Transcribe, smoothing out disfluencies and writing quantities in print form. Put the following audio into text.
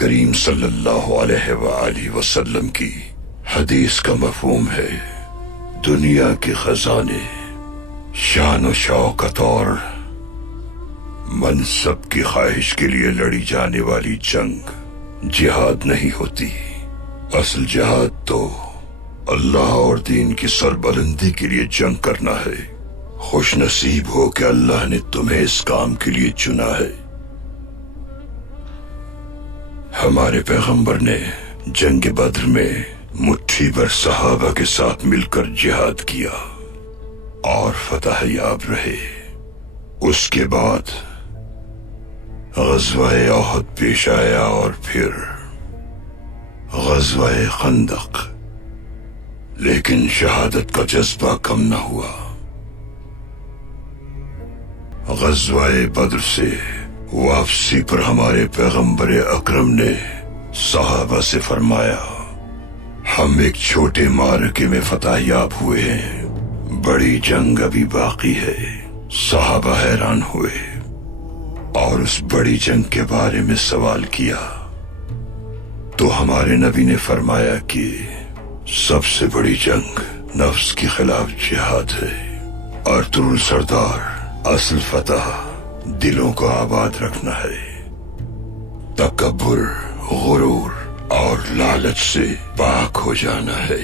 کریم صلی اللہ علیہ وآلہ وسلم کی حدیث کا مفہوم ہے دنیا کے خزانے، شان و شوکت اور منصب کی خواہش کے لیے لڑی جانے والی جنگ جہاد نہیں ہوتی۔ اصل جہاد تو اللہ اور دین کی سربلندی کے لیے جنگ کرنا ہے۔ خوش نصیب ہو کہ اللہ نے تمہیں اس کام کے لیے چنا ہے۔ ہمارے پیغمبر نے جنگ بدر میں مٹھی بھر صحابہ کے ساتھ مل کر جہاد کیا اور فتح یاب رہے۔ اس کے بعد غزوہ احد پیش آیا اور پھر غزوہ خندق، لیکن شہادت کا جذبہ کم نہ ہوا۔ غزوہ بدر سے واپسی پر ہمارے پیغمبر اکرم نے صحابہ سے فرمایا، ہم ایک چھوٹے معرکے میں فتح یاب ہوئے ہیں، بڑی جنگ ابھی باقی ہے۔ صحابہ حیران ہوئے اور اس بڑی جنگ کے بارے میں سوال کیا تو ہمارے نبی نے فرمایا کہ سب سے بڑی جنگ نفس کے خلاف جہاد ہے۔ ارطغرل سردار، اصل فتح دلوں کو آباد رکھنا ہے، تکبر، غرور اور لالچ سے پاک ہو جانا ہے۔